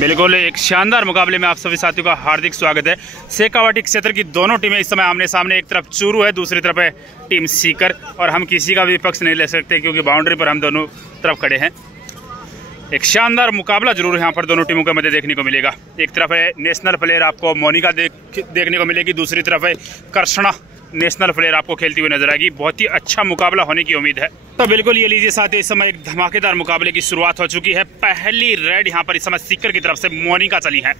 बिल्कुल एक शानदार मुकाबले में आप सभी साथियों का हार्दिक स्वागत है। शेखावाटी क्षेत्र की दोनों टीमें इस समय आमने सामने, एक तरफ चूरू है, दूसरी तरफ है टीम सीकर, और हम किसी का भी पक्ष नहीं ले सकते क्योंकि बाउंड्री पर हम दोनों तरफ खड़े हैं। एक शानदार मुकाबला जरूर यहाँ पर दोनों टीमों के मध्य देखने को मिलेगा। एक तरफ है नेशनल प्लेयर आपको मोनिका देखने को मिलेगी, दूसरी तरफ है कर्षणा नेशनल प्लेयर आपको खेलती हुई नजर आएगी। बहुत ही अच्छा मुकाबला होने की उम्मीद है। तो बिल्कुल ये लीजिए साथ, इस समय एक धमाकेदार मुकाबले की शुरुआत हो चुकी है। पहली रेड यहाँ पर इस समय सीकर की तरफ से मोनिका चली है।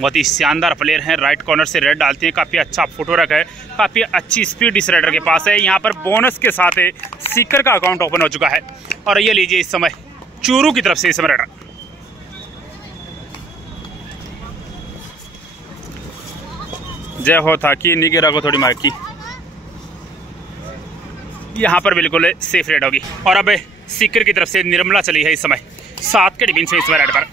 बहुत ही शानदार प्लेयर हैं, राइट कॉर्नर से रेड डालती हैं, काफी अच्छा फुटवर्क है, काफी अच्छी स्पीड इस रेडर के पास है। यहाँ पर बोनस के साथ सीकर का अकाउंट ओपन हो चुका है। और ये लीजिए इस समय चूरू की तरफ से इस समय रेडर, जय हो था कि निगेरा को थोड़ी मार की, यहाँ पर बिल्कुल सेफ रेड होगी। और अब सीकर की तरफ से निर्मला चली है इस समय 7 के डिफेंस में इस समय रेड पर,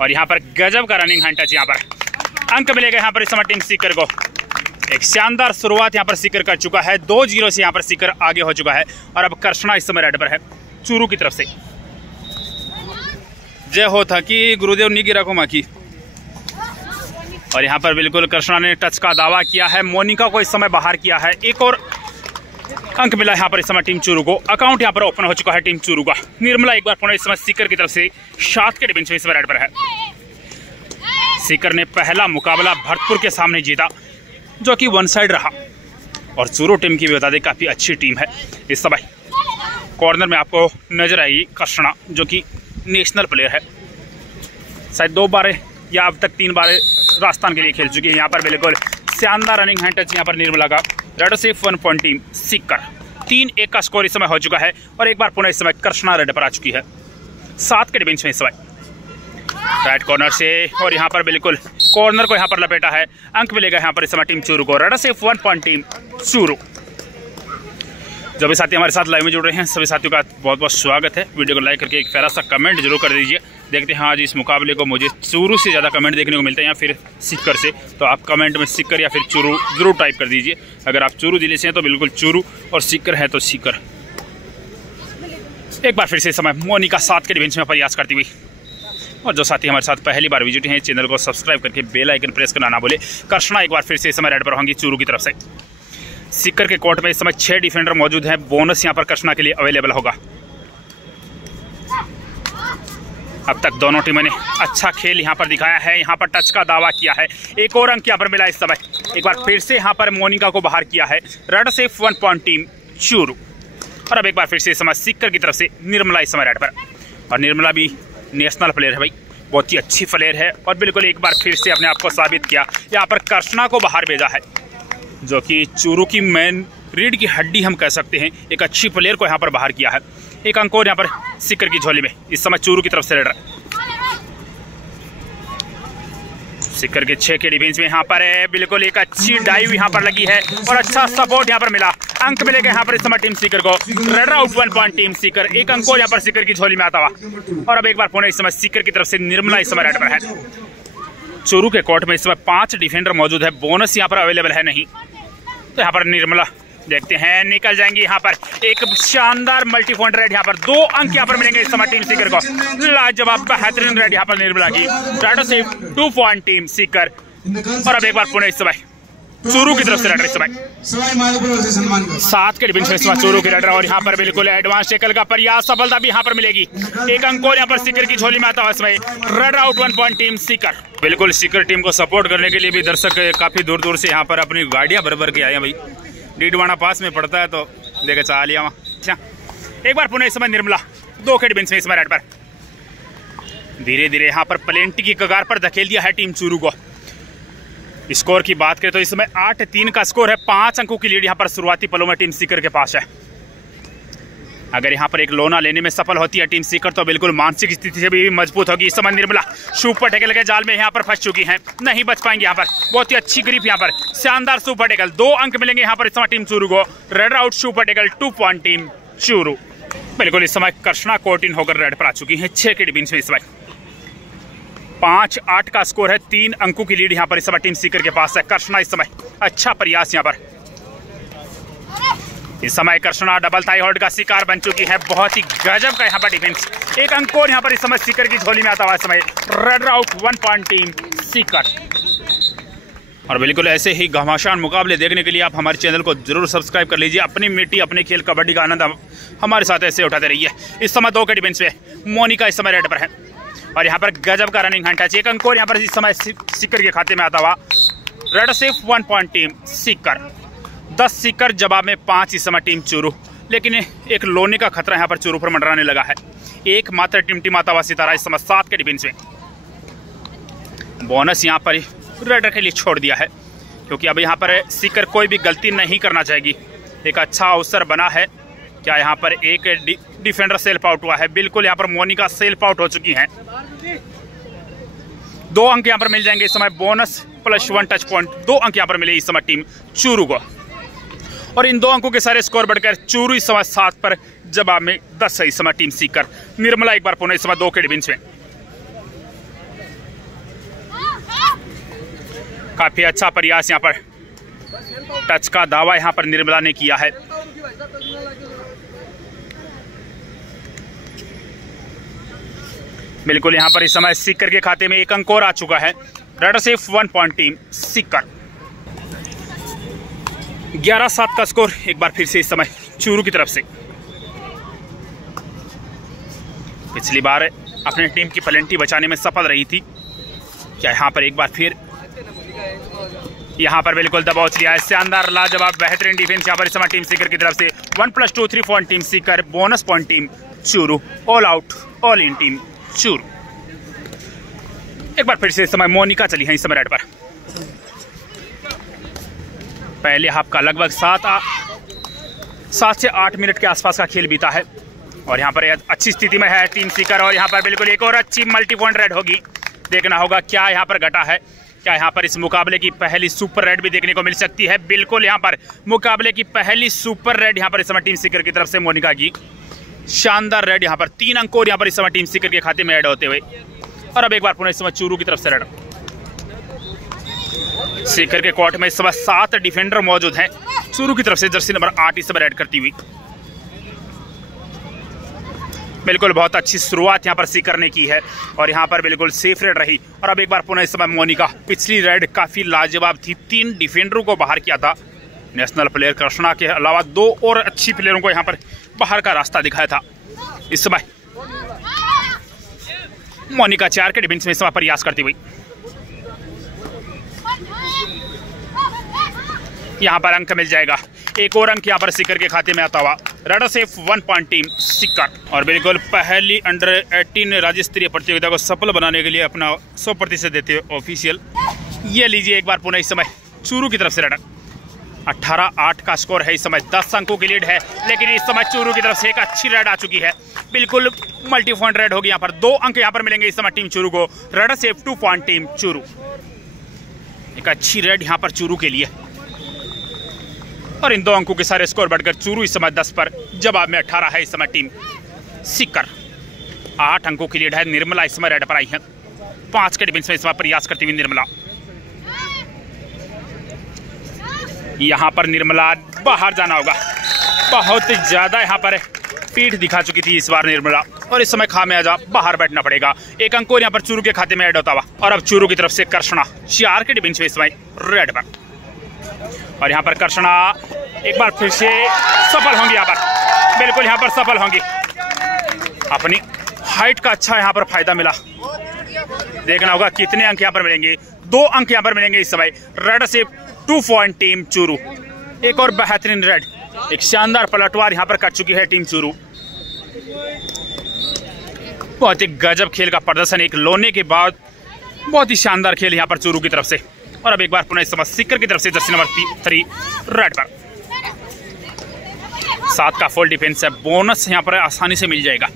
और यहाँ पर गजब का रनिंग हैंड टच, यहाँ पर अंक मिलेगा यहाँ पर इस समय टीम सीकर को। एक शानदार शुरुआत यहाँ पर सीकर कर चुका है, 2-0 से यहाँ पर सीकर आगे हो चुका है। और अब कर्षणा इस समय रेड पर है चूरू की तरफ से, जय हो था कि गुरुदेव निगिरा को माकी। और यहाँ पर बिल्कुल कर्षणा ने टच का दावा किया है, मोनिका को इस समय बाहर किया है। एक और अंक मिला यहाँ पर इस समय टीम चूरू को। अकाउंट यहाँ पर ओपन हो चुका है टीम चूरू का। निर्मला एक बार पुनः इस समय सीकर की तरफ से 7 के डिफेंस में इस समय रेड पर है। सीकर ने पहला मुकाबला भरतपुर के सामने जीता, जो कि 1 साइड रहा। और चूरू टीम की भी बता दें काफी अच्छी टीम है। इस समय कॉर्नर में आपको नजर आएगी कर्षणा, जो कि नेशनल प्लेयर है, शायद 2 बार या अब तक 3 बार राजस्थान के लिए खेल चुकी है। यहाँ पर बिल्कुल शानदार रनिंग हैंड टच यहाँ पर निर्मला का। रेड से 1 पॉइंट टीम सीकर, 3-1 का स्कोर इस समय हो चुका है। और एक बार पुनः इस समय कर्षणा रेड पर आ चुकी है 7 के डिफेंस में इस समय राइट कॉर्नर से। और यहाँ पर बिल्कुल कॉर्नर को यहाँ पर लपेटा है, अंक मिलेगा यहाँ पर इस समय टीम चूरू को। रेड से 1 पॉइंट टीम चूरू। जो भी साथी हमारे साथ लाइव में जुड़ रहे हैं सभी साथियों का बहुत बहुत स्वागत है। वीडियो को लाइक करके एक प्यारा सा कमेंट जरूर कर दीजिए। देखते हैं आज इस मुकाबले को मुझे चूरू से ज़्यादा कमेंट देखने को मिलते हैं या फिर सीकर से, तो आप कमेंट में सीकर या फिर चूरू जरूर टाइप कर दीजिए। अगर आप चूरू जिले से हैं तो बिल्कुल चूरू, और सीकर है तो सीकर। एक बार फिर से समय मोनिका 7 के डिफेंस में प्रयास करती हुई। और जो साथी हमारे साथ पहली बार विजिट हैं, चैनल को सब्सक्राइब करके बेल आइकन प्रेस करना ना बोले। कर्षणा एक बार फिर से इस समय रेड पर होंगी चूरू की तरफ से। सीकर के कोर्ट में इस समय 6 डिफेंडर मौजूद हैं। बोनस यहाँ पर कर्षणा के लिए अवेलेबल होगा। अब तक दोनों टीमों ने अच्छा खेल यहाँ पर दिखाया है। यहाँ पर टच का दावा किया है, एक और अंक यहाँ पर मिला इस समय। एक बार फिर से यहाँ पर मोनिका को बाहर किया है। रेड से 1 पॉइंट टीम चूरू। और अब एक बार फिर से इस समय सीकर की तरफ से निर्मला इस समय रेड पर। और निर्मला भी नेशनल प्लेयर है भाई, बहुत ही अच्छी प्लेयर है। और बिल्कुल एक बार फिर से अपने आप को साबित किया। यहाँ पर कर्षणा को बाहर भेजा है, जो कि चूरू की मेन रीढ़ की हड्डी हम कह सकते हैं। एक अच्छी प्लेयर को यहाँ पर बाहर किया है। एक अंक और यहाँ पर सीकर की झोली में इस समय चूरू की तरफ से रेडर। सीकर के 6 के डिफेंस में यहाँ पर है, बिल्कुल एक अच्छी डाइव यहाँ पर लगी है और अच्छा सपोर्ट यहाँ पर मिला। अंक मिलेगा यहाँ पर इस समय टीम सीकर को। Raider out 1 point team Sikar. एक अंक और यहाँ पर सीकर की झोली में आता हुआ। और अब एक बार पुनः इस समय सीकर की तरफ से निर्मला इस समय रेड पर है। चूरू के कोर्ट में इस समय 5 डिफेंडर मौजूद है। बोनस यहाँ पर अवेलेबल है नहीं, तो यहाँ पर निर्मला देखते हैं निकल जाएंगी। यहाँ पर एक शानदार मल्टी पॉइंट रेड, यहाँ पर 2 अंक यहाँ पर मिलेंगे इस समय टीम सीकर को। लाजवाब बेहतरीन रेड यहाँ पर निर्मला की। रेड से 2 पॉइंट टीम सीकर। और अब एक बार पुनः इस समय चूरू की तरफ से रेडर इस समय 7 के डिफेंस में इस समय चूरू की रेडर। और यहाँ पर बिल्कुल एडवांस टेकल का प्रयास, सफलता भी यहाँ पर मिलेगी। एक अंक और यहाँ पर सीकर की झोली में आता है इसमें। Raider out 1 point team Sikar. बिल्कुल सीकर टीम को सपोर्ट करने के लिए भी दर्शक काफी दूर दूर से यहाँ पर अपनी गाड़ियां भर के आए हैं भाई। डीडवाना पास में पड़ता है तो देखे चाह लिया वहाँ। अच्छा, एक बार पुनः इस समय निर्मला 2 के डिफेंस में इस समय रेड पर। धीरे धीरे यहाँ पर प्लेंटी की कगार पर धकेल दिया है टीम चूरू को। स्कोर की बात करें तो इस समय 8-3 का स्कोर है। 5 अंकों की लीड यहाँ पर शुरुआती पलों में टीम सीकर के पास है। अगर यहाँ पर एक लोना लेने में सफल होती है टीम सीकर तो बिल्कुल मानसिक स्थिति से भी मजबूत होगी। इस समय निर्मला सुपर टैकल के जाल में यहाँ पर फंस चुकी हैं, नहीं बच पाएंगे। यहाँ पर बहुत ही अच्छी ग्रिप, यहाँ पर शानदार सुपर टैकल। 2 अंक मिलेंगे यहाँ पर इस समय टीम चूरू को। Red out super tackle 2 point team Churu. बिल्कुल इस समय कर्षणा कोर्ट इन होकर रेड पर आ चुकी है 6 के डिफेंस में इस समय। 5-8 का स्कोर है। 3 अंकों की लीड यहाँ पर इस समय टीम सीकर के पास है। कर्षणा इस समय अच्छा प्रयास यहाँ पर। इस समय कृष्णा डबल थाई होल्ड का शिकार बन चुकी है। बहुत ही गजब का यहाँ पर डिफेंस। एक अंक और यहाँ पर इस समय सीकर की झोली में आता हुआ समय। Red out 1 point team Sikar. और बिल्कुल ऐसे ही घमासान मुकाबले देखने के लिए आप हमारे चैनल को जरूर सब्सक्राइब कर लीजिए। अपनी मिट्टी अपने खेल कबड्डी का आनंद हमारे साथ ऐसे उठाते रहिए। इस समय 2 के डिफेंस पे मोनिका इस समय रेड पर है और यहाँ पर गजब का रनिंग हंट है। एक अंक और यहाँ पर इस समय सीकर के खाते में आता हुआ। रेड सिर्फ 1 पॉइंट टीम सीकर। 10 सीकर जवाब में 5 इस समय टीम चूरू। लेकिन एक लोने का खतरा यहाँ पर चूरू पर मंडराने लगा है। एक मात्र टिमटिमाता हुआ सितारा इस समय 7 के डिफेंस में। बोनस यहाँ पर रेडर के लिए छोड़ दिया है क्योंकि अब यहाँ पर सीकर कोई भी गलती नहीं करना चाहेगी। एक अच्छा अवसर बना है। क्या यहाँ पर एक डिफेंडर सेल्फ आउट हुआ है? बिल्कुल यहाँ पर मोनिका सेल्फ आउट हो चुकी हैं। 2 अंक यहाँ पर मिल जाएंगे इस समय। बोनस +1 टच पॉइंट 2 अंक यहाँ पर मिले इस समय टीम चूरू को। और इन 2 अंकों के सारे स्कोर बढ़कर चूरू इस समय 7 पर जवाब में 10 है इस समय टीम सीकर। निर्मला एक बार पुनः इस समय 2 के डिफेंस में। काफी अच्छा प्रयास यहाँ पर टच का दावा यहाँ पर निर्मला ने किया है। बिल्कुल यहाँ पर इस समय सीकर के खाते में 1 अंक और आ चुका है। रेड सिर्फ 1 पॉइंट टीम सीकर। 11-7 का स्कोर एक बार फिर से इस समय चूरू की तरफ से। पिछली बार अपने टीम की प्लेंटी बचाने में सफल रही थी। क्या यहाँ पर एक बार फिर यहाँ पर बिल्कुल दबाव लिया है। शानदार लाजवाब बेहतरीन डिफेंस यहाँ पर इस समय टीम सीकर की तरफ से। 1+2 3 point team Sikar. Bonus point team Churu. All out all in team Churu. एक बार फिर से इस समय मोनिका चली है इस समय रेड पर। पहले हाफ का लगभग 7 से 8 मिनट के आसपास का खेल बीता है और यहाँ पर अच्छी स्थिति में है टीम सीकर। और यहाँ पर बिल्कुल एक और अच्छी मल्टी पॉइंट रेड होगी। देखना होगा क्या यहाँ पर घटा है। क्या यहाँ पर इस मुकाबले की पहली सुपर रेड भी देखने को मिल सकती है? बिल्कुल यहाँ पर मुकाबले की पहली सुपर रेड यहाँ पर इस समय टीम सीकर की तरफ से मोनिका की। शानदार रेड यहाँ पर 3 अंक और यहाँ पर इस समय टीम सीकर के खाते में ऐड होते हुए। और अब एक बार पुनः इस समय चूरू की तरफ से रेड। सीकर के कोर्ट में इस समय 7 डिफेंडर मौजूद हैं। चूरू की तरफ से जर्सी नंबर 8 इस समय रेड करती हुई। बिल्कुल बहुत अच्छी शुरुआत यहाँ पर सीकर ने की है और यहाँ पर बिल्कुल सेफ रेड रही। और अब एक बार पुनः इस समय मोनिका। पिछली रेड काफी लाजवाब थी। 3 डिफेंडरों को बाहर किया था। नेशनल प्लेयर कृष्णा के अलावा 2 और अच्छी प्लेयरों को यहाँ पर बाहर का रास्ता दिखाया था। इस समय मोनिका 4 के डिफेंस में इस समय प्रयास करती हुई। यहाँ पर अंक मिल जाएगा। एक और अंक यहाँ पर सीकर के खाते में आता हुआ। Red safe 1 point team Sikar. और बिल्कुल पहली अंडर 18 राज्य स्तरीय प्रतियोगिता को सफल बनाने के लिए अपना 100% देते हुए ऑफिशियल। ये लीजिए एक बार पुनः इस समय चूरू की तरफ से रेड। 18-8 का स्कोर है इस समय। 10 अंकों की लीड है लेकिन इस समय चूरू की तरफ से एक अच्छी रेड आ चुकी है। बिल्कुल मल्टी पॉइंट रेड होगी। यहाँ पर 2 अंक यहाँ पर मिलेंगे इस समय टीम चूरू को। Red safe 2 point team Churu. एक अच्छी रेड यहाँ पर चूरू के लिए। और इन 2 अंकों के सारे स्कोर बढ़कर चूरू इस समय 10 पर जवाब में 18 है इस समय टीम सीकर। 8 अंकों की लीड है। निर्मला इस समय रेड पर आई है। 5 के डिफेंस में इस समय प्रयास करती हुई निर्मला। यहाँ पर निर्मला बाहर जाना होगा। बहुत ज्यादा यहाँ पर पीठ दिखा चुकी थी इस बार निर्मला और इस समय खामियाजा बाहर बैठना पड़ेगा। 1 अंक और यहाँ पर चूरू के खाते में ऐड होता हुआ। और अब चूरू की तरफ से कृष्णा 4 के डिफेंस में इस समय रेड पर। और यहाँ पर कृष्णा एक बार फिर से सफल होंगी। यहाँ पर बिल्कुल यहाँ पर सफल होंगी। अपनी हाइट का अच्छा यहाँ पर फायदा मिला। देखना होगा कितने अंक यहाँ पर मिलेंगे। 2 अंक यहाँ पर मिलेंगे इस समय। रेड से 2 पॉइंट टीम चूरू। एक और बेहतरीन रेड। एक शानदार पलटवार यहाँ पर कर चुकी है टीम चूरू। बहुत ही गजब खेल का प्रदर्शन एक लोने के बाद। बहुत ही शानदार खेल यहाँ पर चूरू की तरफ से। और अब एक बार पुनः इस समय सीकर की तरफ से जर्सी नंबर 3 रेड पर। 7 का फुल डिफेंस है। बोनस यहाँ पर आसानी से मिल जाएगा।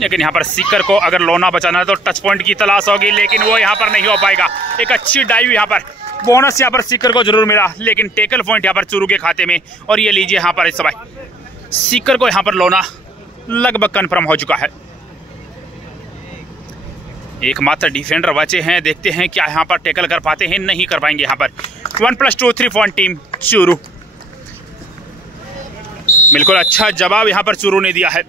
लेकिन यहाँ पर सीकर को अगर लोना बचाना है तो टच पॉइंट की तलाश होगी लेकिन वो यहाँ पर नहीं हो पाएगा। एक अच्छी डाइव यहाँ पर। बोनस यहाँ पर सीकर को जरूर मिला लेकिन टेकल पॉइंट यहाँ पर चूरू के खाते में। और ये लीजिए यहाँ पर इस समय सीकर को यहाँ पर लोना लगभग कन्फर्म हो चुका है। एकमात्र डिफेंडर बचे हैं। देखते हैं क्या यहाँ पर टैकल कर पाते हैं। नहीं कर पाएंगे यहाँ पर। 1+2 3 पॉइंट टीम चूरू। बिल्कुल अच्छा जवाब यहाँ पर चूरू ने दिया है।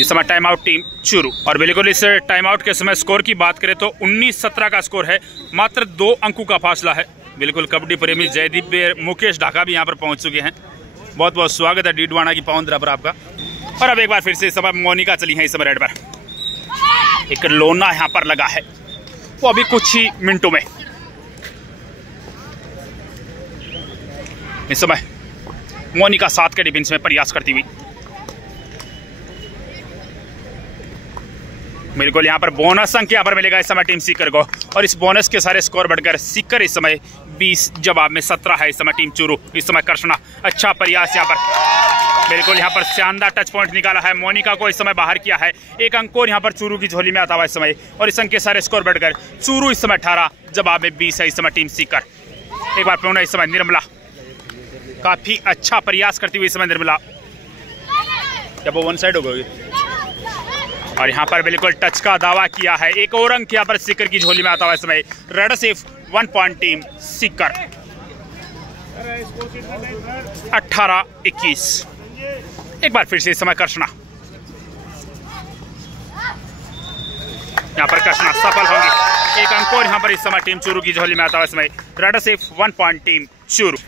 इस समय टाइम आउट टीम चूरू। और बिल्कुल इस टाइम आउट के समय स्कोर की बात करें तो 19-17 का स्कोर है, मात्र 2 अंकों का फासला है। बिल्कुल कबड्डी प्रेमी जयदीप मुकेश ढाका भी यहाँ पर पहुँच चुके हैं। बहुत बहुत स्वागत है डीडवाना की पाउंद्रा पर आपका। और अब एक बार फिर से इस समय मोनिका चली है इस समय रेड पर। एक लोना यहाँ पर लगा है, वो अभी कुछ ही मिनटों में। इस समय मोनिका 7 के डिफेंस में प्रयास करती हुई। बिल्कुल यहाँ पर बोनस अंक यहाँ पर मिलेगा इस समय टीम सीकर को। और इस बोनस के सारे स्कोर बढ़कर सीकर इस समय 20 जवाब में 17 है इस समय टीम चूरू। इस समय कर्षणा अच्छा प्रयास यहाँ पर, बिल्कुल यहाँ पर शानदार टच पॉइंट निकाला है। मोनिका को इस समय बाहर किया है। 1 अंक और यहाँ पर चूरू की झोली में आता हुआ इस समय। और इस अंक के सारे स्कोर बढ़कर चूरू इस समय 18 जवाब में 20 है इस समय टीम सीकर। एक बार पुनः इस समय निर्मला काफी अच्छा प्रयास करती हुई इस समय निर्मला, जब वो वन साइड हो गई। और यहाँ पर बिल्कुल टच का दावा किया है। एक और अंक यहाँ पर सीकर की झोली में आता हुआ इस समय। Red safe 1 point team Sikar. 18-21। एक बार फिर से इस समय कर्षणा, यहाँ पर कर्षणा सफल होंगी। 1 अंक और यहाँ पर इस समय टीम चूरू की झोली में आता हुआ इस समय। Red safe 1 point team Churu.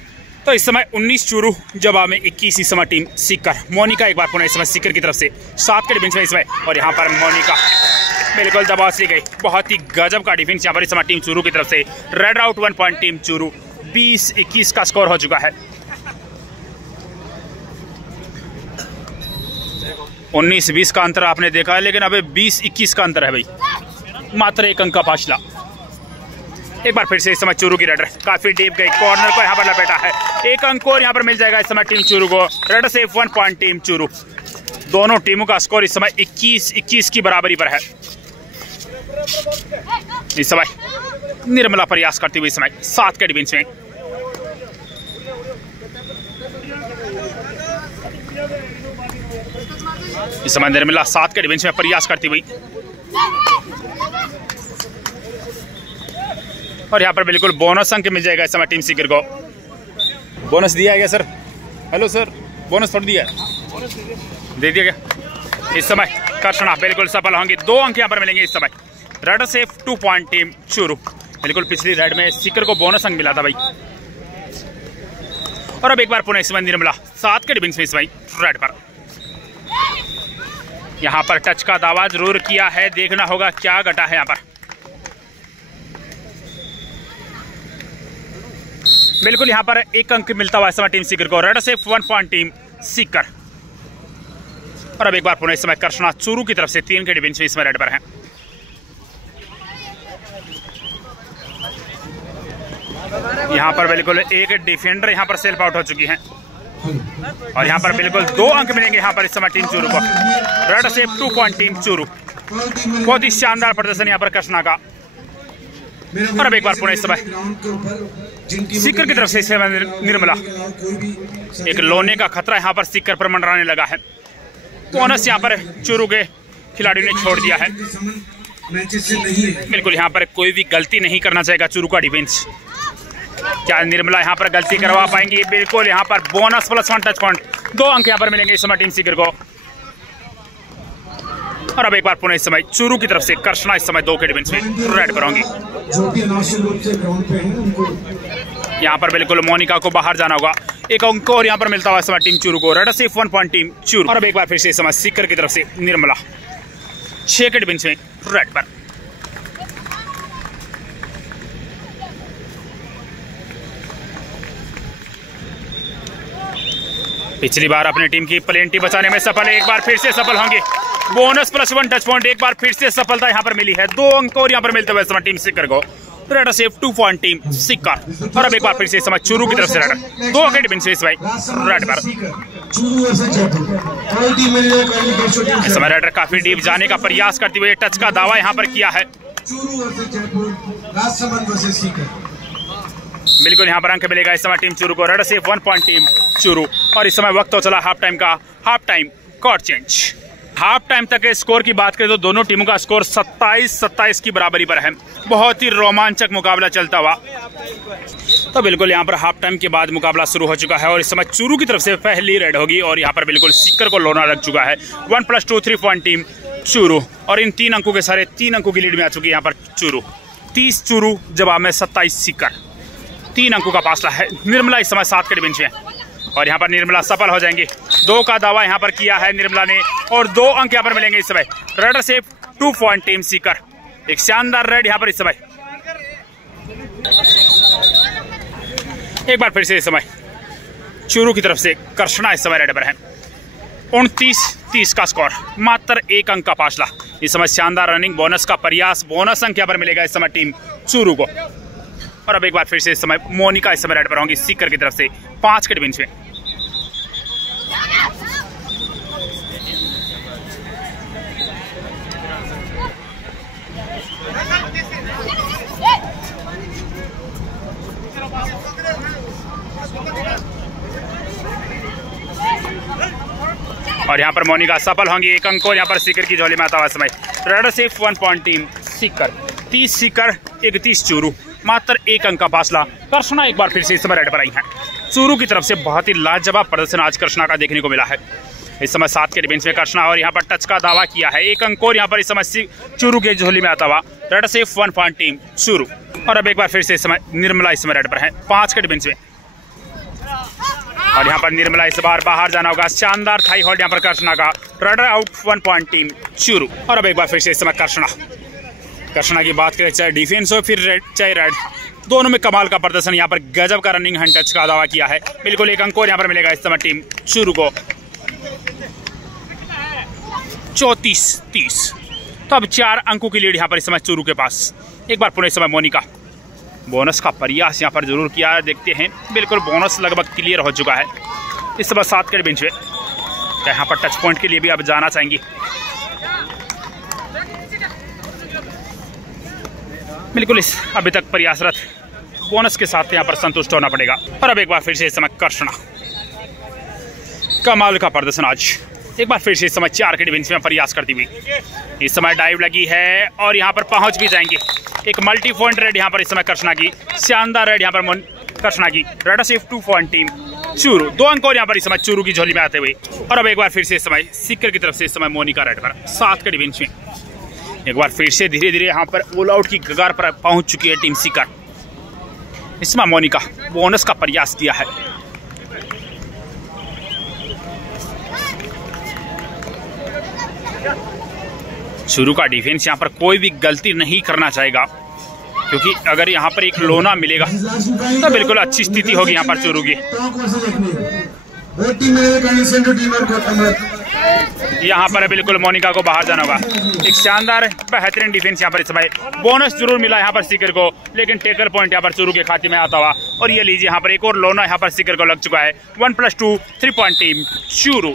तो इस समय 19 चूरू जवाब में 21 इस समय टीम सीकर। मोनिका एक बार पुनः इस समय सीकर की तरफ से 7 के डिफेंस में इस समय। और यहाँ पर मोनिका बिल्कुल दबाव से गई। बहुत ही गजब का डिफेंस यहाँ पर इस समय टीम चूरू की तरफ से। Red out 1 point team Churu. 20-21 का स्कोर हो चुका है। 19-20 का अंतर आपने देखा है, लेकिन अभी 20-21 का अंतर है भाई, मात्र 1 अंक का फासला। एक बार फिर से इस समय चूरू की रेडर काफी डीप गई, कॉर्नर को यहाँ पर लपेटा है। 1 अंक और यहाँ पर मिल जाएगा इस समय टीम चूरू को। Red safe 1 point team Churu. दोनों टीमों का स्कोर इस समय 21-21 की बराबरी पर है। इस समय निर्मला प्रयास करती हुई इस समय 7 के डिफेंस में। इस समय निर्मला 7 के डिफेंस में प्रयास करती हुई। और यहाँ पर बिल्कुल बोनस अंक मिल जाएगा इस समय टीम सीकर को। बोनस दिया है क्या सर? हेलो सर, बोनस थोड़ा दिया है, दे दिया क्या? इस समय कर्षणा बिल्कुल सफल होंगे। 2 अंक यहाँ पर मिलेंगे इस समय। Red safe 2 point team Churu. बिल्कुल पिछली रेड में सीकर को बोनस अंक मिला था भाई। और अब एक बार पुनः इस समय निर्मला 7 के डिफेंस में इस समय रेड पर। यहाँ पर टच का दावा जरूर किया है, देखना होगा क्या घटा है यहाँ पर। बिल्कुल यहाँ पर 1 अंक मिलता हुआ इस समय टीम सीकर को। Red safe 1 point team Sikar. और अब एक बार पुनः इस समय कर्षणा चूरू की तरफ से 3 के डिफेंस में इसमें रेड पर है। यहाँ पर बिल्कुल एक डिफेंडर यहाँ पर सेल्फ आउट हो चुकी है। और यहाँ पर बिल्कुल 2 अंक मिलेंगे यहाँ पर इस समय टीम चूरू को। Red safe 2 point team Churu. बहुत ही शानदार प्रदर्शन यहाँ पर कर्षणा का। और अब एक बार पुनः इस समय सीकर की तरफ से निर्मला। एक लोने का खतरा यहाँ पर सीकर पर मंडराने लगा है। बोनस यहाँ पर चूरू के खिलाड़ियों ने छोड़ दिया है। बिल्कुल यहाँ पर कोई भी गलती नहीं करना चाहेगा चूरू का डिफेंस। क्या निर्मला यहाँ पर गलती करवा पाएंगी? बिल्कुल यहाँ पर बोनस +1 टच पॉइंट। 2 अंक यहाँ पर मिलेंगे इस समय टीम सीकर को। और अब एक बार पुनः इस समय चूरू की तरफ से कर्षणा इस समय 2 के डिफेंस में रेड पर होंगी। यहाँ पर बिल्कुल मोनिका को बाहर जाना होगा। 1 अंक और यहाँ पर मिलता हुआ इस समय टीम चूरू को। Red safe 1 point team Churu. और अब एक बार फिर से इस समय सीकर की तरफ से निर्मला 6 के डिफेंस में रेड पर। पिछली बार अपनी टीम की प्लेंटी बचाने में सफल है, एक बार फिर से सफल होंगे। Bonus +1 touch point. एक बार फिर से सफलता यहाँ पर मिली है। 2 अंक और यहाँ पर मिलते हुए समय टीम सीकर को। Red safe 2 point team Sikar. और अब एक बार फिर से समय चूरू की तरफ से रेड 2 के डिफेंस से रेड पर। इस समय रेडर काफी डीप जाने का प्रयास करते हुए टच का दावा यहाँ पर किया है। बिल्कुल यहाँ पर अंक मिलेगा इस समय टीम चूरू को। Red safe 1 point team Churu. और इस समय वक्त तो चला हाफ टाइम का। Half time code change. Half time तक के स्कोर की बात करें तो दोनों टीमों का स्कोर 27-27 की बराबरी पर है। बहुत ही रोमांचक मुकाबला चलता हुआ। तो बिल्कुल यहाँ पर हाफ टाइम के बाद मुकाबला शुरू हो चुका है और इस समय चूरू की तरफ से पहली रेड होगी और यहाँ पर बिल्कुल सीकर को लोना लग चुका है। 1+2 3 पॉइंट टीम चूरू और इन 3 अंकों के सारे 3 अंकों की लीड में आ चुकी है यहाँ पर चूरू। 30 चूरू जवाब में 27 सीकर, 3 अंकों का फासला है। निर्मला इस समय 7 के डिफेंस में और यहाँ पर निर्मला सफल हो जाएंगे। 2 का दावा यहाँ पर किया है निर्मला ने और 2 अंक यहाँ पर मिलेंगे इस समय। Raider safe 2 point team Sikar. एक शानदार रेड यहाँ पर इस समय। एक बार फिर से इस समय चूरू की तरफ से कर्षणा इस समय रेड पर है। 29-30 का स्कोर, मात्र 1 अंक का फासला। इस समय शानदार रनिंग, बोनस का प्रयास, बोनस अंक यहाँ पर मिलेगा इस समय टीम चूरू को। और अब एक बार फिर से इस समय मोनिका इस समय रेड पर होंगी सीकर की तरफ से 5 के डिफेंस में। और यहाँ पर मोनिका सफल होंगी। 1 अंक यहाँ पर सीकर की झोली में आता हुआ समय। Raider safe 1 point team Sikar. 30 Sikar 31 Churu, मात्र 1 अंक का फासला। कर्षणा एक बार फिर से इस समय रेड पर आई है। चूरू की तरफ से बहुत ही लाजवाब प्रदर्शन आज कर्षणा का देखने को मिला है। इस समय 7 के डिफेंस में कर्षणा और यहाँ पर टच का दावा किया है। 1 अंक और यहाँ पर इस समय चूरू के झोली में आता हुआ। Raider safe 1 point team Churu. और अब एक बार फिर से इस समय निर्मला इस समय रेड पर है 5 के डिफेंस में और यहाँ पर निर्मला इस बार बाहर जाना होगा। शानदार थाई होल्ड यहाँ पर कर्षणा का। Raider out 1 point team Churu. और अब एक बार फिर से इस समय कर्षणा की बात करें, चाहे डिफेंस हो फिर रेड चाहे रेड, दोनों में कमाल का प्रदर्शन। यहाँ पर गजब का रनिंग हैंड टच का दावा किया है। बिल्कुल 1 अंक और यहाँ पर मिलेगा इस समय टीम चूरू को। 34-30। तो अब 4 अंकों की लीड यहाँ पर इस समय चूरू के पास। एक बार पुनः इस समय मोनिका बोनस का प्रयास यहाँ पर जरूर किया। देखते हैं, बिल्कुल बोनस लगभग क्लियर हो चुका है। इस समय 7 के बेंच पे यहाँ पर टच पॉइंट के लिए भी अब जाना चाहेंगी। बिल्कुल इस अभी तक प्रयासरत बोनस के साथ यहाँ पर संतुष्ट होना पड़ेगा। और अब एक बार फिर से इस समय कर्षणा, कमाल का प्रदर्शन आज। एक बार फिर से इस समय 4 के डिफेंस में प्रयास करती हुई इस समय डाइव लगी है और यहाँ पर पहुंच भी जाएंगे। एक मल्टी पॉइंट रेड यहाँ पर इस समय कर्षणा की। शानदार रेड यहाँ पर कर्षणा की। Raider safe 2 point team Churu. 2 अंक और यहाँ पर इस समय चूरू की झोली में आते हुए। और अब एक बार फिर से इस समय सीकर की तरफ से इस समय मोनिका रेड पर 7 के डिफेंस में। एक बार फिर से धीरे धीरे यहाँ पर ऑल आउट की कगार पर पहुंच चुकी है टीम सीकर। इसमें मोनिका बोनस का प्रयास किया है। चूरू का डिफेंस यहाँ पर कोई भी गलती नहीं करना चाहेगा, क्योंकि अगर यहाँ पर एक लोना मिलेगा तो बिल्कुल अच्छी स्थिति होगी यहाँ पर चूरू की। यहाँ पर बिल्कुल मोनिका को बाहर जाना होगा। एक शानदार बेहतरीन डिफेंस यहाँ पर इस समय। बोनस जरूर मिला यहाँ पर सीकर को, लेकिन टेकर पॉइंट यहाँ पर चूरू के खाते में आता हुआ। और ये लीजिए यहाँ पर एक और लोना यहाँ पर सीकर को लग चुका है। 1+2 3 पॉइंट टीम चूरू।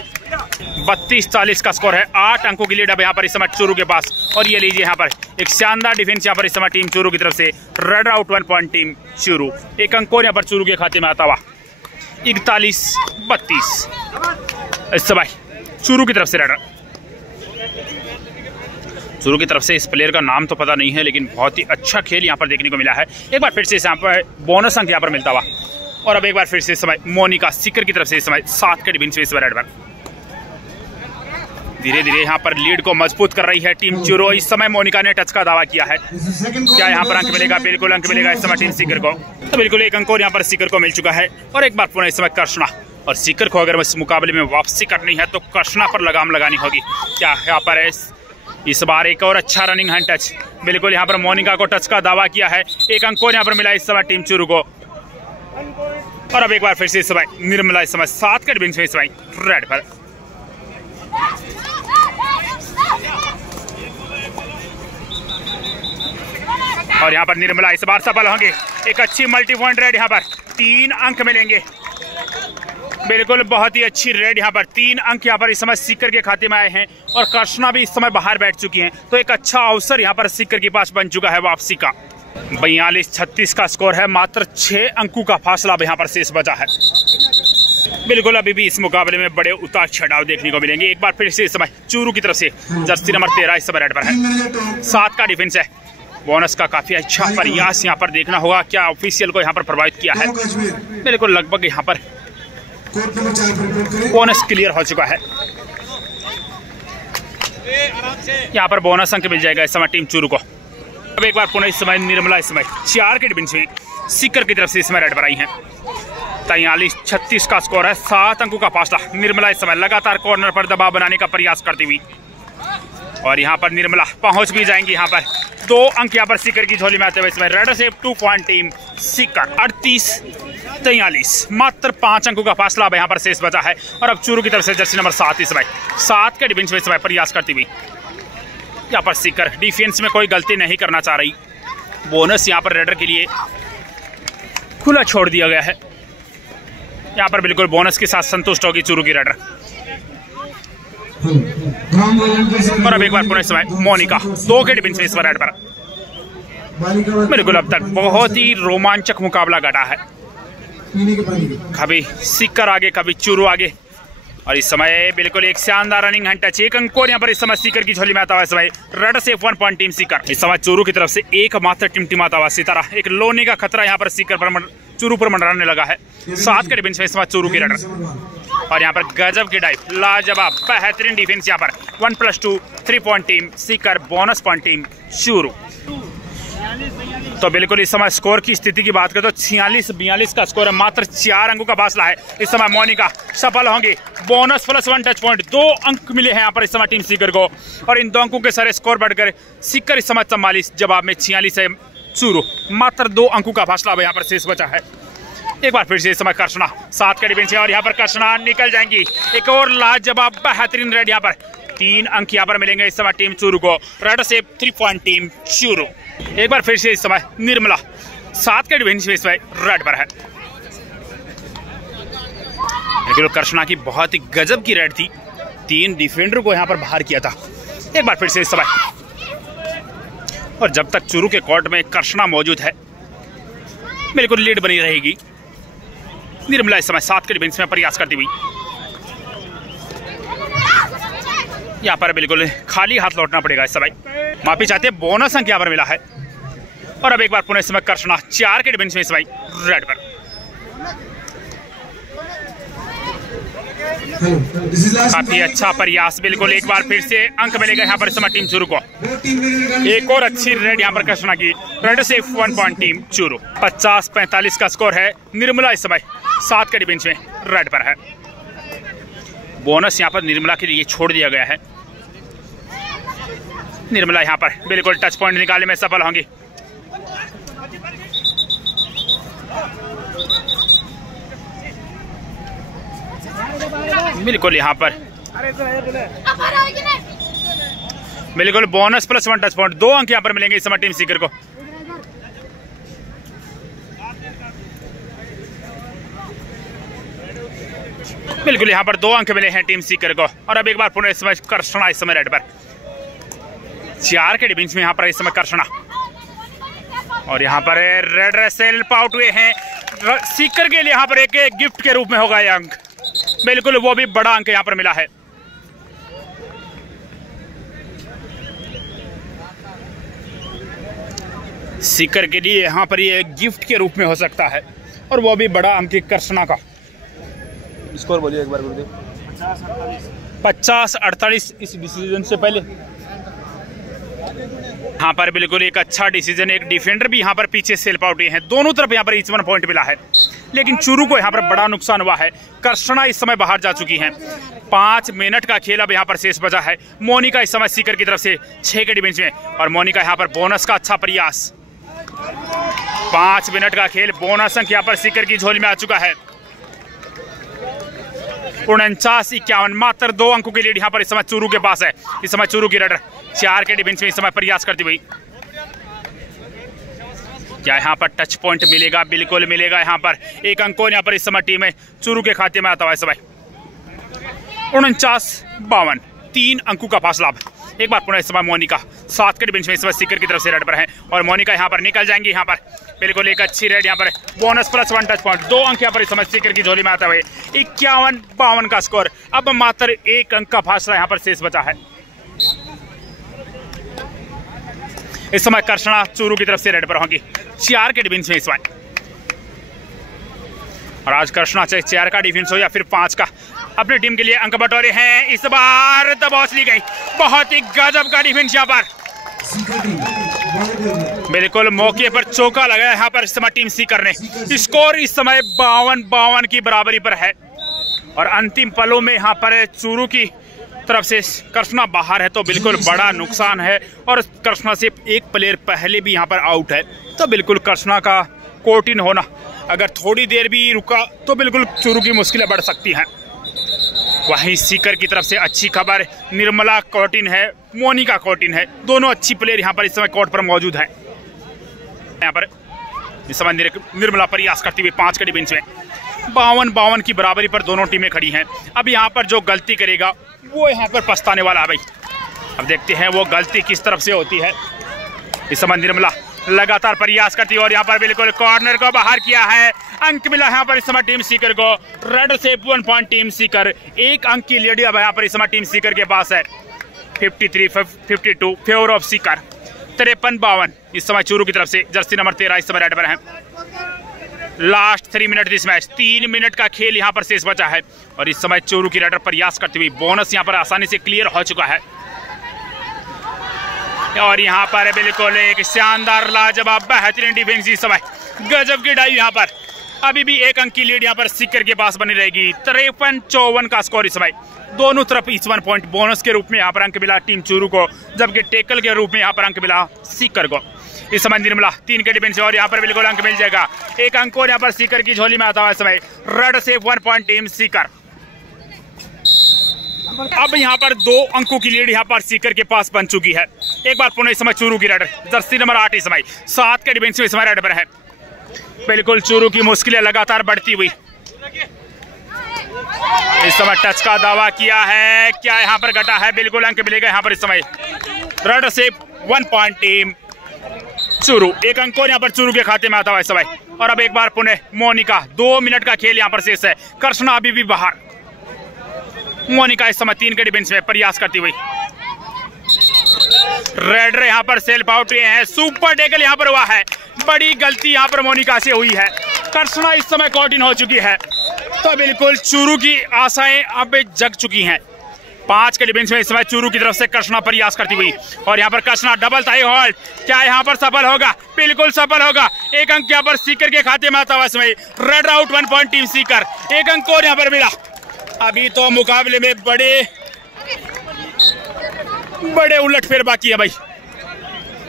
32-40 का स्कोर है। 8 अंकों की लीड अब यहाँ पर इस समय चूरू के पास। और ये लीजिए यहाँ पर एक शानदार डिफेंस यहाँ पर इस समय टीम चूरू की तरफ से। Raider out 1 point team Churu. 1 अंक और यहाँ पर चूरू के खाते में आता हुआ। 41-32 इस समय चूरू की तरफ से रेडर। चूरू की तरफ से इस प्लेयर का नाम तो पता नहीं है, लेकिन बहुत ही अच्छा खेल यहाँ पर देखने को मिला है। एक बार फिर से यहाँ पर बोनस अंक यहाँ पर मिलता हुआ। और अब एक बार फिर से इस समय मोनिका सीकर की तरफ से इस समय 7 के डिफेंस में इस रेड पर धीरे धीरे यहाँ पर लीड को मजबूत कर रही है टीम चूरू। इस समय मोनिका ने टच का दावा किया है। क्या यहाँ पर अंक मिलेगा? बिल्कुल अंक मिलेगा इस समय टीम सीकर को। तो बिल्कुल 1 अंक और यहाँ पर सीकर को मिल चुका है। और एक बार पुनः इस समय कर्षणा और सीकर को अगर इस मुकाबले में वापसी करनी है तो कर्षणा पर लगाम लगानी होगी। क्या यहाँ पर है इस बार एक और अच्छा रनिंग हैंड टच। बिल्कुल यहाँ पर मोनिका को टच का दावा किया है। 1 अंक और यहाँ पर मिला इस समय टीम चूरू को। और अब एक बार फिर से इस समय निर्मला इस समय 7 के डिफेंस में इस समय रेड पर। और यहाँ पर निर्मला इस बार सफल होंगे। एक अच्छी मल्टी पॉइंट रेड यहाँ पर 3 अंक मिलेंगे। बिल्कुल बहुत ही अच्छी रेड यहाँ पर। 3 अंक यहाँ पर इस समय सीकर के खाते में आए हैं और कर्षणा भी इस समय बाहर बैठ चुकी हैं। तो एक अच्छा अवसर यहाँ पर सीकर के पास बन चुका है वापसी का। 42-36 का स्कोर है। मात्र 6 अंकों का फासला अब यहाँ पर शेष बचा है। बिल्कुल अभी भी इस मुकाबले में बड़े उतार चढ़ाव देखने को मिलेंगे। एक बार फिर से इस समय चूरू की तरफ से जर्सी नंबर 13 इस समय रेड पर है, 7 का डिफेंस है। बोनस का काफी अच्छा प्रयास यहाँ पर देखना होगा, क्या ऑफिशियल को यहाँ पर प्रभावित किया है। बिल्कुल लगभग यहाँ पर बोनस क्लियर हो चुका है। यहाँ पर बोनस अंक मिल जाएगा इस समय टीम चूरू को। अब एक बार पुनः इस समय निर्मला इस समय 4 के डिफेंस में सीकर की तरफ से इस समय रेड पर आई है। 43-36 का स्कोर है, 7 अंकों का फासला। निर्मला इस समय लगातार कॉर्नर पर दबाव बनाने का प्रयास करती हुई, और यहाँ पर निर्मला पहुंच भी जाएंगी। यहाँ पर 2 अंक यहाँ पर सीकर की झोली में आते हुए इसमें रेड से 2 पॉइंट टीम सीकर। 38-43 मात्र 5 अंकों का फासला अब यहाँ पर शेष बचा है। और अब चूरू की तरफ से जर्सी नंबर 7 इस समय 7 के डिफेंस में इस समय प्रयास करती हुई, यहाँ पर सीकर डिफेंस में कोई गलती नहीं करना चाह रही। बोनस यहाँ पर रेडर के लिए खुला छोड़ दिया गया है। यहाँ पर बिल्कुल बोनस के साथ संतुष्ट होगी चूरू की रेडर। और अब एक बार पुनः समय मोनिका 2 के डिफेंस में इस बार रेड पर। बिल्कुल अब तक बहुत ही रोमांचक मुकाबला घटा है, कभी सीकर आगे कभी चूरू आगे। और इस समय बिल्कुल एक शानदार रनिंग हैंड टच, 1 अंक यहाँ पर इस समय सीकर की झोली में आता हुआ। इस समय रेड से 1 पॉइंट टीम सीकर। इस समय चूरू की तरफ से एकमात्र टिमटिमाता हुआ सितारा, एक लोने का खतरा यहाँ पर सीकर पर चूरू पर मंडराने लगा है। 7 के डिफेंस में इस समय चूरू की रेडर, और यहाँ पर गजब की डाइव, लाजवाब बेहतरीन डिफेंस यहाँ पर 1+2 3 point team Sikar, bonus point team Churu. तो बिल्कुल इस समय स्कोर की स्थिति की बात करें तो 46-42 का स्कोर है, मात्र 4 अंकों का फासला है। इस समय मोनिका सफल होंगे, बोनस +1 टच पॉइंट, 2 अंक मिले हैं यहाँ पर इस समय टीम सीकर को। और इन 2 अंकों के सारे स्कोर बढ़कर सीकर इस समय 44, जवाब में 46 है चूरू। मात्र 2 अंकों का फासला अब यहाँ पर शेष बचा है। एक बार फिर से इस समय कर्षणा 7 का डिफेंस है, और यहाँ पर कर्षणा निकल जाएंगी। एक और लाजवाब बेहतरीन रेड, यहाँ पर 3 अंक यहाँ पर मिलेंगे इस समय टीम चूरू को। रेड से 3 पॉइंट टीम चूरू। एक बार फिर से इस समय निर्मला 7 के डिफेंस में इस समय रेड पर है। लेकिन कर्षणा की बहुत ही गजब की रेड थी, 3 डिफेंडर को यहाँ पर बाहर किया था। एक बार फिर से इस समय, और जब तक चूरू के कोर्ट में कर्षणा मौजूद है बिल्कुल लीड बनी रहेगी। निर्मला इस समय 7 के डिफेंस में प्रयास करती हुई, यहाँ पर बिल्कुल खाली हाथ लौटना पड़ेगा इस समय। माफी चाहते हैं, बोनस अंक यहाँ पर मिला है। और अब एक बार पुनः इस समय कर्षणा 4 के डिफेंस में इस समय रेड पर। काफी अच्छा प्रयास, बिल्कुल एक बार फिर से अंक मिलेगा यहाँ पर इस समय टीम चूरू को। एक और अच्छी रेड यहाँ पर कर्षणा की, रेड से 1 पॉइंट टीम चूरू। 50-45 का स्कोर है। निर्मला इस समय 7 के डिफेंस में रेड पर है। बोनस यहाँ पर निर्मला के लिए छोड़ दिया गया है। निर्मला यहाँ पर बिल्कुल टच पॉइंट निकालने में सफल होंगी। बिल्कुल यहाँ पर बिल्कुल बोनस +1 टच पॉइंट, 2 अंक यहाँ पर मिलेंगे इस समय टीम सीकर को। बिल्कुल यहाँ पर 2 अंक मिले हैं टीम सीकर को। और अब एक बार पुनः इस समय कर्षणा इस समय रेड पर, 4 के डिफेंस में यहाँ पर इस समय कर्षणा, और यहाँ पर रेड सेल्फ आउट हुए हैं सीकर के लिए। यहाँ पर एक गिफ्ट के रूप में होगा यह अंक, बिल्कुल वो भी बड़ा अंक यहाँ पर मिला है। सीकर के लिए यहाँ पर ये गिफ्ट के रूप में हो सकता है, और वो भी बड़ा अंक कर्षणा का। स्कोर बोलिए एक बार गुरुदेव। 50-48 इस डिसीजन से पहले यहाँ पर बिल्कुल एक अच्छा डिसीजन। एक डिफेंडर भी यहाँ पर पीछे सेल्फ आउट हैं, दोनों तरफ यहाँ पर ईच 1 पॉइंट मिला है। लेकिन चूरू को यहाँ पर बड़ा नुकसान हुआ है। कर्षणा इस समय बाहर जा चुकी हैं। 5 मिनट का खेल अब यहाँ पर शेष बचा है। मोनिका इस समय सीकर की तरफ से 6 के डिफेंस में, और मोनिका यहाँ पर बोनस का अच्छा प्रयास। 5 मिनट का खेल, बोनस अंक यहाँ पर सीकर की झोली में आ चुका है। 49-51, मात्र 2 अंकों की लीड यहाँ पर इस समय चूरू के पास है। इस समय चूरू की रेडर 4 के डिफेंस में इस समय प्रयास करती हुई, क्या यहाँ पर टच पॉइंट मिलेगा? बिल्कुल मिलेगा। यहाँ पर 1 अंक यहाँ पर इस समय टीम है चूरू के खाते में आता हुआ इस समय। 49-52, 3 अंकों का फासला एक बार पुनः इस समय मोनिका 7 के डिफेंस में इस समय सीकर की तरफ से रेड पर है और मोनिका यहाँ पर निकल जाएंगी। यहाँ पर बिल्कुल एक अच्छी रेड, यहाँ पर बोनस +1 टच पॉइंट, 2 अंक यहाँ पर इस समय सीकर की झोली में आते हुए 51-52 का स्कोर। अब मात्र 1 अंक का फासला यहाँ पर शेष बचा है। इस समय कर्षणा चूरू की तरफ से रेड पर होंगी 4 के डिफेंस में इस समय, और आज कर्षणा चाहे 4 का डिफेंस हो या फिर 5 का, अपनी टीम के लिए अंक बटोरे हैं। इस बार दबोच ली गई, बहुत ही गजब का डिफेंस यहाँ पर, बिल्कुल मौके पर चौका लगाया यहाँ पर इस समय टीम सीकर ने। स्कोर इस समय 52-52 की बराबरी पर है और अंतिम पलों में यहाँ पर चूरू की तरफ से कर्षणा बाहर है तो बिल्कुल बड़ा नुकसान है, और कर्षणा से एक प्लेयर पहले भी यहाँ पर आउट है, तो बिल्कुल कर्षणा का कोर्ट इन होना अगर थोड़ी देर भी रुका तो बिल्कुल चूरू की मुश्किलें बढ़ सकती हैं। वहीं सीकर की तरफ से अच्छी खबर, निर्मला कोर्ट इन है, मोनिका कोर्ट इन है, दोनों अच्छी प्लेयर यहाँ पर इस समय कोर्ट पर मौजूद हैं। यहाँ पर इस समय निर्मला प्रयास करती हुई 5 के डिफेंस में 52-52 की बराबरी पर दोनों टीमें खड़ी हैं। अब यहाँ पर जो गलती करेगा वो यहाँ पर पछताने वाला है भाई। अब देखते हैं वो गलती किस तरफ से होती है। इस समय निर्मला लगातार प्रयास करती है और यहाँ पर बिल्कुल कॉर्नर को बाहर किया है। अंक मिला यहाँ पर इस समय टीम सीकर को, रेड से 1 पॉइंट टीम सीकर, 1 अंक की लीड अब यहाँ पर इस समय टीम सीकर के पास है। 53-52 फेवर ऑफ सीकर। 53-52 इस समय चूरू की तरफ से जर्सी नंबर 13 इस समय रेड पर है। Last 3 minute this match, 3 minute का खेल यहाँ पर शेष बचा है और इस समय चूरू की रेडर प्रयास करती हुई बोनस यहाँ पर आसानी से क्लियर हो चुका है। और यहाँ पर बिल्कुल एक शानदार लाजवाब बेहतरीन डिफेंस इस समय, गजब की डाइव यहाँ पर। अभी भी 1 अंक की लीड यहाँ पर सीकर के पास बनी रहेगी। 53-54 का स्कोर इस समय, दोनों तरफ इस 1 पॉइंट बोनस के रूप में यहाँ पर अंक मिला टीम चूरू को, जबकि टेकल के रूप में यहाँ पर अंक मिला सीकर को। इस समय निर्मला 3 के डिफेंस और यहाँ पर बिल्कुल अंक मिल जाएगा। 1 अंक और यहाँ पर सीकर की झोली में आता हुआ इस समय, रेड से 1 पॉइंट टीम सीकर। अब यहाँ पर 2 अंकों की लीड यहाँ पर सीकर के पास बन चुकी है। एक बार पुनः इस समय चूरू की रेड जर्सी नंबर 8 इस समय 7 के डिफेंस में इस समय रेड पर है। बिल्कुल चूरू की मुश्किलें लगातार बढ़ती हुई। इस समय टच का दावा किया है, क्या यहाँ पर घटा है? बिल्कुल अंक मिलेगा यहाँ पर इस समय, रेड से 1 पॉइंट टीम चूरू। 1 अंक और यहाँ पर चूरू के खाते में आता हुआ इस समय। और अब एक बार पुनः मोनिका, 2 मिनट का खेल यहाँ पर शेष है। कर्षणा अभी भी बाहर, मोनिका इस समय 3 के डिफेंस में प्रयास करती हुई। रेडर यहाँ पर सेल्फ आउट हुए हैं, सुपर टेकल यहाँ पर हुआ है, बड़ी गलती यहाँ पर मोनिका से हुई है। कर्षणा इस समय कॉट इन हो चुकी है, तो बिल्कुल चूरू की आशाएं अब जग चुकी हैं। 5 के डिफेंस में इस समय चूरू की तरफ से कर्षणा प्रयास करती हुई और यहाँ पर कर्षणा डबल थाई होल्ड, क्या यहाँ पर सफल होगा? बिल्कुल सफल होगा। 1 अंक यहाँ पर सीकर के खाते में आता हुआ इस समय, red out 1 point team Sikar. 1 अंक और यहाँ पर मिला। अभी तो मुकाबले में बड़े उलटफेर बाकी है भाई।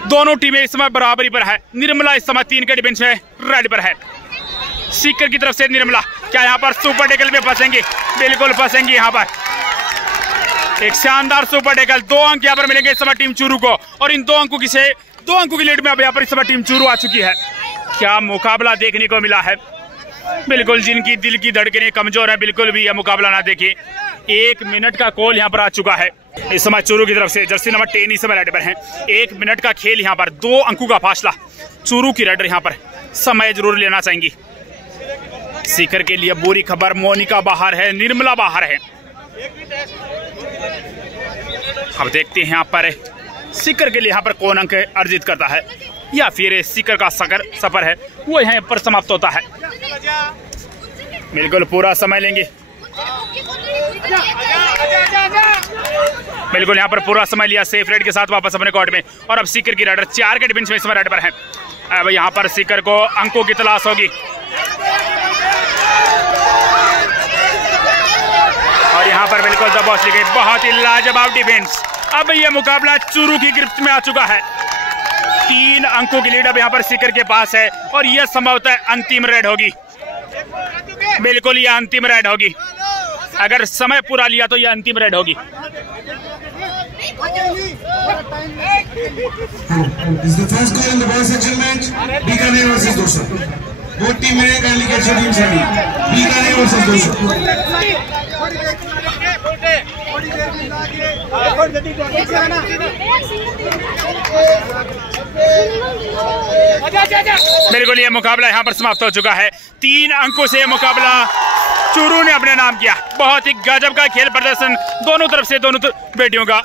दोनों टीमें इस समय बराबरी पर है। निर्मला इस समय 3 के डिफेंस में रेड पर है। सीकर की तरफ से निर्मला, क्या यहाँ पर सुपर टेकल में फंसेंगे? बिल्कुल फंसेंगे यहाँ पर। एक शानदार सुपर टेकल, 2 अंक यहाँ पर मिलेंगे इस समय टीम चूरू को, और इन 2 अंकों की लीड में अब यहाँ पर इस समय टीम चूरू आ चुकी है। क्या मुकाबला देखने को मिला है। बिल्कुल जिनकी दिल की धड़कनें कमजोर है, बिल्कुल भी यह मुकाबला ना देखे। 1 मिनट का कॉल यहाँ पर आ चुका है। इस समय चूरू की तरफ से जर्सी नंबर 10 इस समय रेड पर है। 1 मिनट का खेल यहाँ पर, 2 अंकों का फासला। चूरू की रेडर यहाँ पर समय जरूर लेना चाहेंगी। सीकर के लिए बुरी खबर, मोनिका बाहर है, निर्मला बाहर है। अब देखते हैं यहाँ पर सीकर के लिए यहाँ पर कौन अंक अर्जित करता है, या फिर सीकर का सफर है वो यहाँ पर समाप्त होता है। बिल्कुल पूरा समय लेंगे, बिल्कुल यहाँ पर पूरा समय लिया सेफ रेड के साथ वापस अपने कोर्ट में। और अब सीकर की रेडर 4 के डिफेंस में इस समय रेड पर है। अब यहाँ पर सीकर को अंकों की तलाश होगी, और यहाँ पर बिल्कुल दबोच ली गई। बहुत ही लाजवाब डिफेंस। अब यह मुकाबला चूरू की गिरफ्त में आ चुका है। 3 अंकों की लीड अब यहाँ पर सीकर के पास है, और यह संभवतः अंतिम रेड होगी। बिल्कुल यह अंतिम रेड होगी। अगर समय पूरा लिया तो यह अंतिम रेड होगी। बिल्कुल ये मुकाबला यहाँ पर समाप्त हो चुका है। 3 अंकों से मुकाबला चूरू ने अपने नाम किया। बहुत ही गजब का खेल प्रदर्शन दोनों तरफ से, दोनों बेटियों का।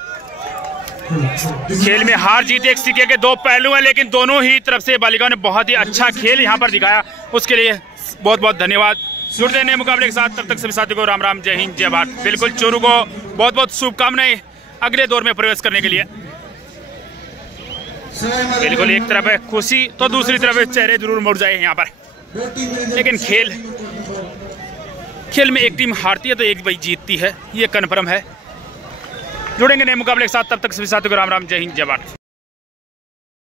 खेल में हार जीत एक सिक्के के 2 पहलू हैं, लेकिन दोनों ही तरफ से बालिकाओं ने बहुत ही अच्छा खेल यहाँ पर दिखाया। उसके लिए बहुत बहुत धन्यवाद। जुड़ते नए मुकाबले के साथ, तब तक सभी साथियों को राम राम, जय हिंद, जय भारत। बिल्कुल चूरू को बहुत बहुत शुभकामनाएं अगले दौर में प्रवेश करने के लिए। बिल्कुल एक तरफ है खुशी तो दूसरी तरफ चेहरे जरूर मुड़ जाए यहाँ पर, लेकिन खेल में एक टीम हारती है तो एक भाई जीतती है, ये कन्फर्म है। जुड़ेंगे नए मुकाबले के साथ, तब तक सभी साथियों को राम राम, जय हिंद, जय भारत।